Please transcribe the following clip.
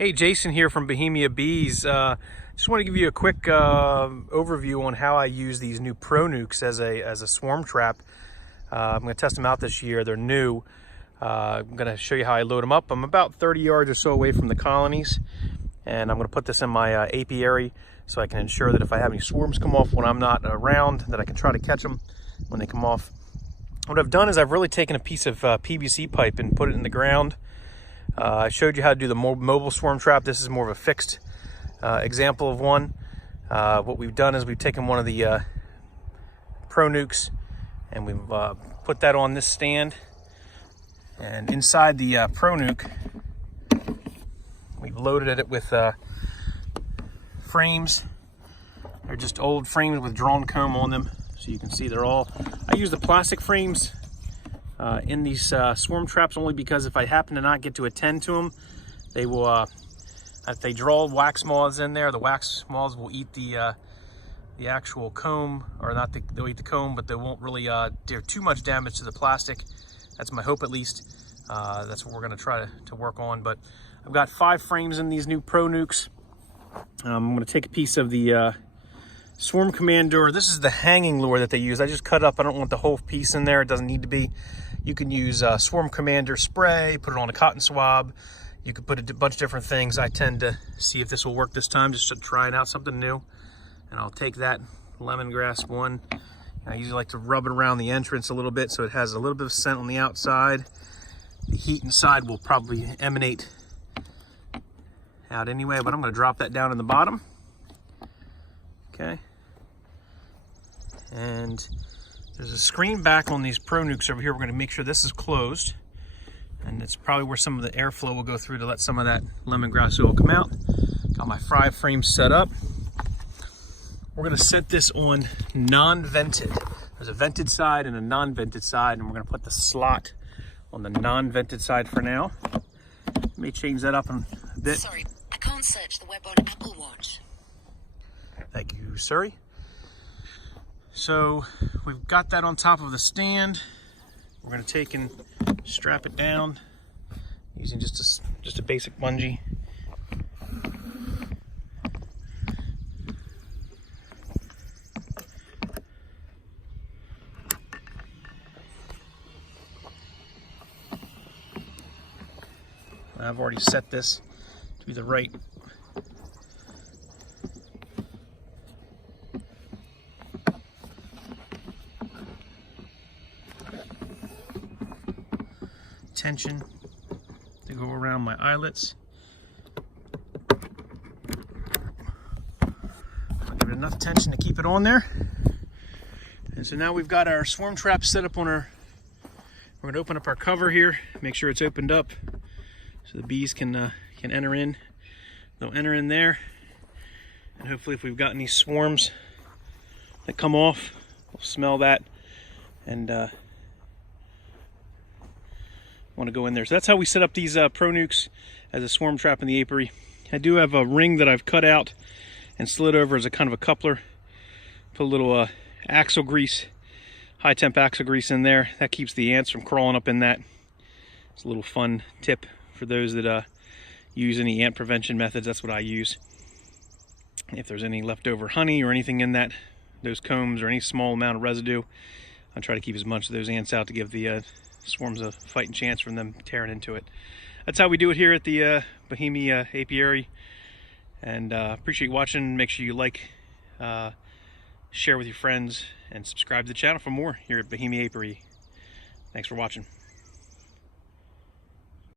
Hey, Jason here from Bohemia Bees. Just want to give you a quick overview on how I use these new Pro-Nucs as a swarm trap. I'm going to test them out this year. They're new. I'm going to show you how I load them up. I'm about 30 yards or so away from the colonies, and I'm going to put this in my apiary so I can ensure that if I have any swarms come off when I'm not around, that I can try to catch them when they come off. What I've done is I've really taken a piece of PVC pipe and put it in the ground. I showed you how to do the mobile swarm trap. This is more of a fixed example of one. What we've done is we've taken one of the Pro-Nucs and we've put that on this stand. And inside the Pro-Nuc, we've loaded it with frames. They're just old frames with drawn comb on them. So you can see they're all, I use the plastic frames in these swarm traps only because if I happen to not get to attend to them, they will, if they draw wax moths in there, the wax moths will eat the actual comb, or not, they'll eat the comb, but they won't really do too much damage to the plastic. That's my hope, at least. That's what we're gonna try to work on. But I've got 5 frames in these new Pro-Nucs. I'm gonna take a piece of the Swarm Commander. This is the hanging lure that they use. I just cut up. I don't want the whole piece in there. It doesn't need to be. You can use Swarm Commander spray, put it on a cotton swab. You could put a bunch of different things. I tend to see if this will work this time, just to trying out something new. And I'll take that lemongrass one. I usually like to rub it around the entrance a little bit so it has a little bit of scent on the outside. The heat inside will probably emanate out anyway, but I'm going to drop that down in the bottom. Okay. And there's a screen back on these Pro-Nucs over here. We're going to make sure this is closed. And it's probably where some of the airflow will go through to let some of that lemongrass oil come out. Got my 5 frames set up. We're going to set this on non-vented. There's a vented side and a non-vented side, and we're going to put the slot on the non-vented side for now. Let me change that up a bit. Sorry, I can't search the web on Apple Watch. Thank you, Surrey. So we've got that on top of the stand. We're going to take and strap it down using just a basic bungee. I've already set this to be the right tension to go around my eyelets. I'll give it enough tension to keep it on there. And so now we've got our swarm trap set up on our, we're going to open up our cover here, make sure it's opened up so the bees can enter in. They'll enter in there, and hopefully if we've got any swarms that come off, we'll smell that and want to go in there. So that's how we set up these Pro-Nucs as a swarm trap in the apiary. I do have a ring that I've cut out and slid over as a kind of a coupler. Put a little axle grease, high temp axle grease in there. That keeps the ants from crawling up in that. It's a little fun tip for those that use any ant prevention methods. That's what I use. If there's any leftover honey or anything in that, those combs, or any small amount of residue, I try to keep as much of those ants out to give the swarms a fighting chance from them tearing into it. That's how we do it here at the Bohemia Apiary. And appreciate you watching. Make sure you like, share with your friends, and subscribe to the channel for more here at Bohemia Apiary. Thanks for watching.